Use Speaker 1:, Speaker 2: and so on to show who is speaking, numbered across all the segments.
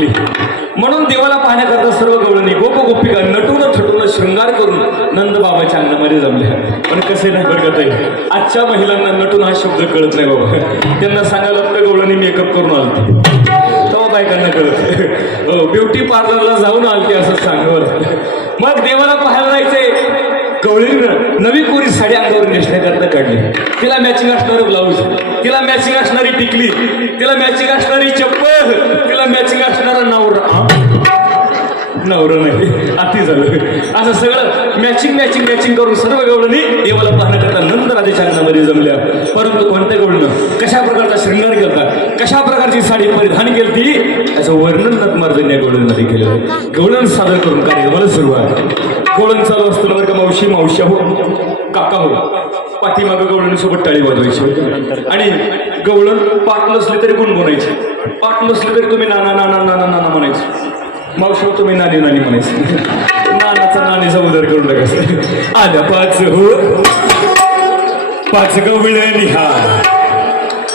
Speaker 1: टिकली म्हणून देवाला पाहण्याकरता सर्व गवळणी गोप गोपिका नटून थटून शृंगार करून नंद बाबाच्या अंगणामध्ये जमल्या पण कसे नाही बरं का ताई? आजच्या महिलांना नटून हा शब्द कळत नाही बाबा. त्यांना सांगायला लागतं गवळणी मेकअप करून आलती. तेव्हा बायकांना कळत. हो, ब्युटी पार्लरला जाऊन आलती असं सांगावं मग देवाला पाहायला कवळीनं नवी कोरी साडी अंगावर नेसण्याकरता काढली. तिला मॅचिंग असणारं ब्लाऊज तिला मॅचिंग असणारी टिकली तिला मॅचिंग असणारी चप्पल तिला मॅचिंग असणारा नवरा. नवरं नाही अति झालं. असं सगळं मॅचिंग मॅचिंग मॅचिंग करून सर्व गवळणी देवाला पाहण्याकरता नंद राजाच्या अंगणामध्ये जमल्या. परंतु कोणत्या गवळणं? कशा प्रकारचा श्रृंगार केला कशा प्रकारची साडी परिधान केली त्याचं वर्णन नतमार्जन या गवळणमध्ये केलं. गवळण सादर करून कार्यक्रमाला सुरुवात. गवळण चालू असताना बरं का मावशी मावशी हो काका हो पाठीमागं गवळणीसोबत टाळी वाजवायची. आणि गवळण पाठ नसली तरी गुणगुणायची. पाठ नसली तरी तुम्ही नाना नाना नाना नाना म्हणायचे. मावशी हो, तुम्ही नानी नानी म्हणायचे. नानाचा नानीचा उदर करून टाकायचं आल्या पाच हो. पाच गवळ हा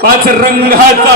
Speaker 1: पाच रंगाचा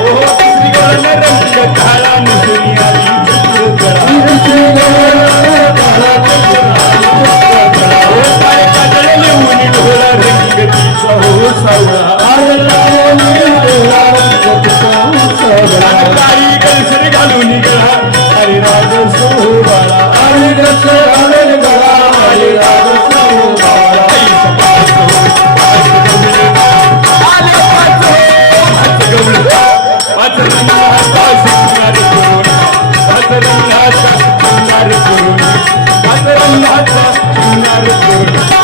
Speaker 1: ও শ্রী গণেশ
Speaker 2: Thank you.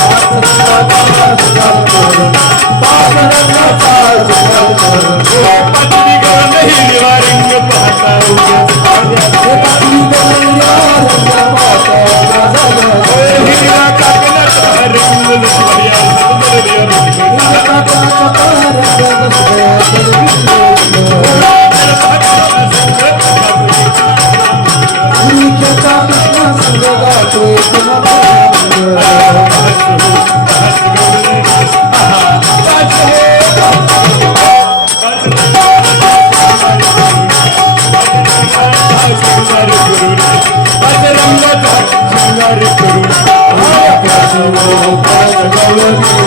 Speaker 2: पाच गवळणी